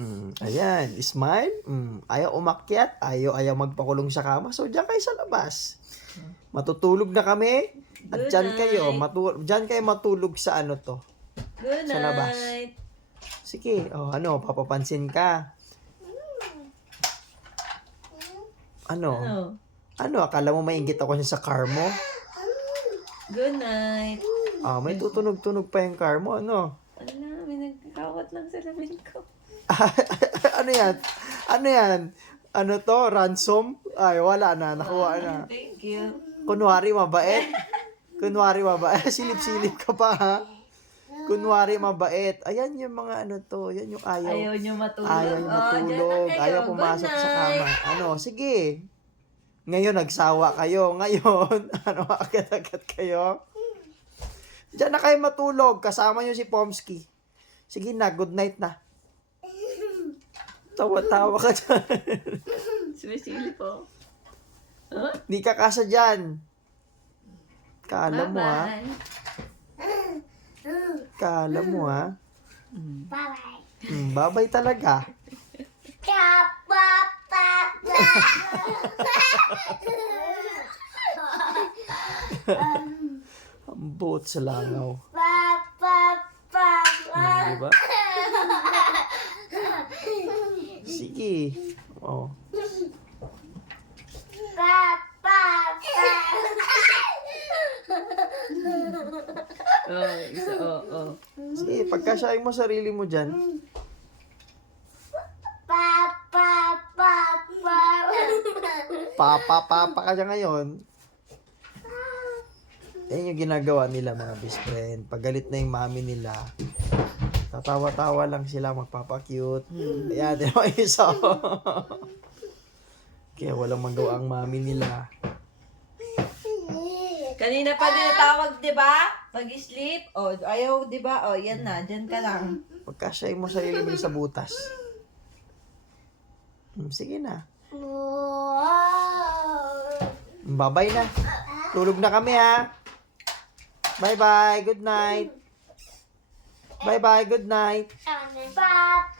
Mm, ayan, smile. Mm, ayaw umakyat, ayaw ayaw magpakulong sa kama. So, diyan kayo sa labas. Matutulog na kami. At diyan kayo, matu- diyan kayo matulog sa ano to. Good sa night. labas. Sige, oh, ano, papapansin ka. Ano? Ano? Ano, akala mo maingit ako sa car mo? Good night. Ah, oh, may tutunog-tunog pa yung car mo, ano? Sumikat lang sa labing ko. ano yan? Ano yan? Ano to? Ransom? Ay, wala na. Nakuha na. Thank you. Kunwari mabait. Kunwari mabait. Silip-silip ka pa, ha? Kunwari mabait. Ayan yung mga ano to. Ayan yung ayaw. Ayaw nyo matulog. Ayaw nyo matulog. Oh, ayaw pumasok sa kama. Ano? Sige. Ngayon, nagsawa kayo. Ngayon, ano, agad-agad kayo. Diyan na kayo matulog. Kasama nyo si Pomsky. Sige na, good night na. Tawa-tawa ka dyan. Sumisili po. Huh? Di ka kasa dyan. Kala bye -bye. mo ha. Kala mo ha. Bye-bye. Mm, bye-bye mm, talaga. um, Ang buot sa langaw di ba? Sige. Oh. Papa. oh, isa, oh, oh. Sige, pagkasayang mo sarili mo dyan. Papa, papa, papa. Papa, papa ngayon. Ayun eh, yung ginagawa nila mga best friend. Pagalit na yung mami nila, Tatawa-tawa lang sila, magpapakyute. Hmm. Ayan, din mga isa. Oh. Kaya walang magawa ang mami nila. Kanina pa din natawag, di ba? Pag-sleep. O, oh, ayaw, di ba? O, oh, yan na, dyan ka lang. Pagkasay mo sa ilimig sa butas. Hmm, sige na. Bye-bye na. Tulog na kami, ha? Bye-bye. Good night. Bye-bye. Good night. Bye.